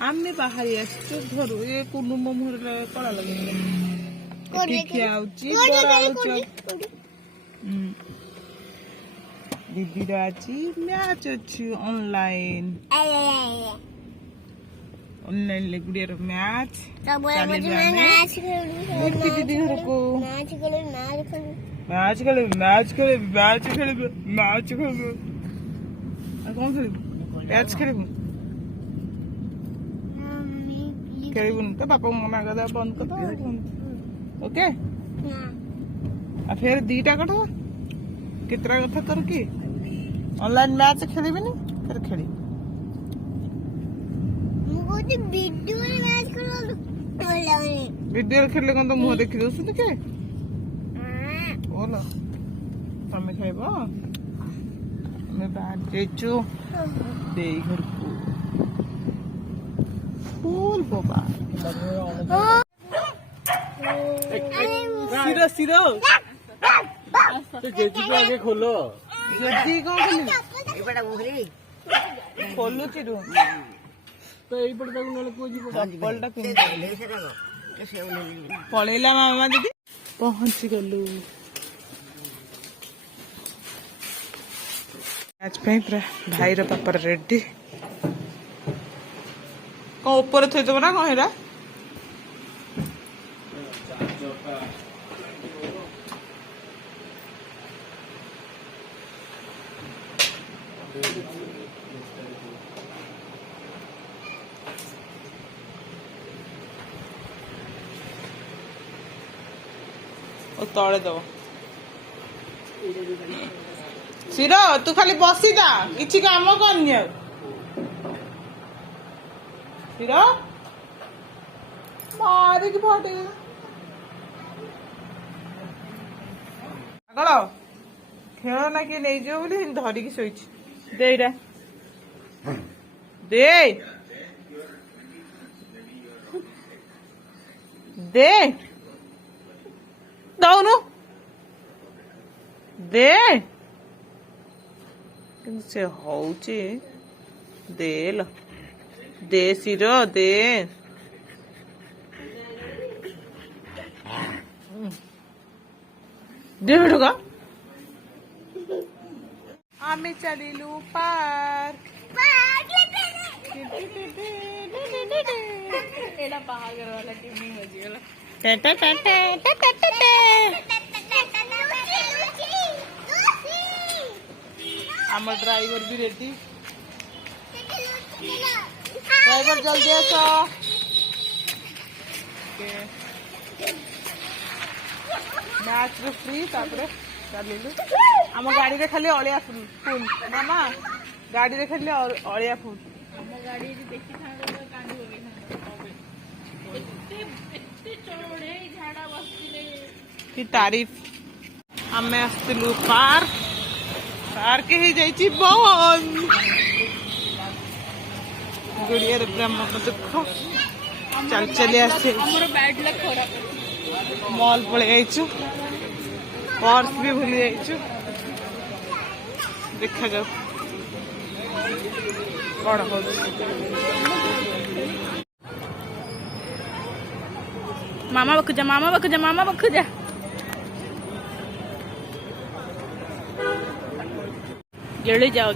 आमे बाहरी आसଛୁ ଘରୁ ଏ କୁନୁ ମୋ ମୁହଁରେ କଳା ଲାଗିଲା ଖିଆ ହଉଛି ବରା ହଉଛି ଦିଦିର ଆଜି ମ୍ୟାଚ୍ ଅଛି ଅନଲାଇନ ରେ ଗୁଡିଆର ମ୍ୟାଚ୍ ଦିଦି ଘରକୁ ମ୍ୟାଚ୍ ଖେଳିବୁ ଆଉ କଣ ଖେଳିବୁ ମ୍ୟାଚ୍ ଖେଳିବୁ खेलबुन तो पापा मम्मा का बंद कर ओके आ फिर दीटा कट कितना कथा कर कि ऑनलाइन मैच खेलिबिनी फिर खेली वीडियो खेलले कौन तो मुंह देखि दोसु के बोलो तमे खाइबो हमें बाहर जेचू देई घर को फूल बाबा सिरो सिरो तो जेजी को आगे खोलो जेजी को खोली ए बड़ा मुहरी खोलो चिरू तो एई पड़ तक नले को जी चप्पलटा किन पळेला मामा दीदी पहुंच गलु आज पे पूरा भाई रो पापा रेडी कौन ऊपर थे तो ना कौन है तले दब सिर तू खाली बसी था किसी काम करनी सिर मारिक फटे पागल खेल ना किए नहीं जाओ बोली धरिक शोच दे दे दे दौनु दे से होची दे लो दे सिरो दे दे बेटुका आमे चलिलु पार्क एडा बाहागर वाला टीवी बजी गला टाटा टाटा टाटा टाटा आम ड्राइवर भी रेडी ड्राइवर जल्दी आस मैच रे फ्री तापरे चलिलु आम गाड़ी रे खाली अलिया फुल मामा गाड़ी रे खाली अलिया फुल आम गाड़ी रे देखि थांगो कांडी होबे एते चोड़े झाड़ा बसले की तारीफ आमे आस्तिलु पार्क पार्क ही जाइछि बन गुड़िया रे ब्रह्म दुख चल चली आसे हमर बैड लक खराब मॉल पळे आइछु पर्स भी भूली जाइछु देखा जाओ कौन हो मामा बखुजा मामा बखुजा मामा बखुजा गिड़ जाओ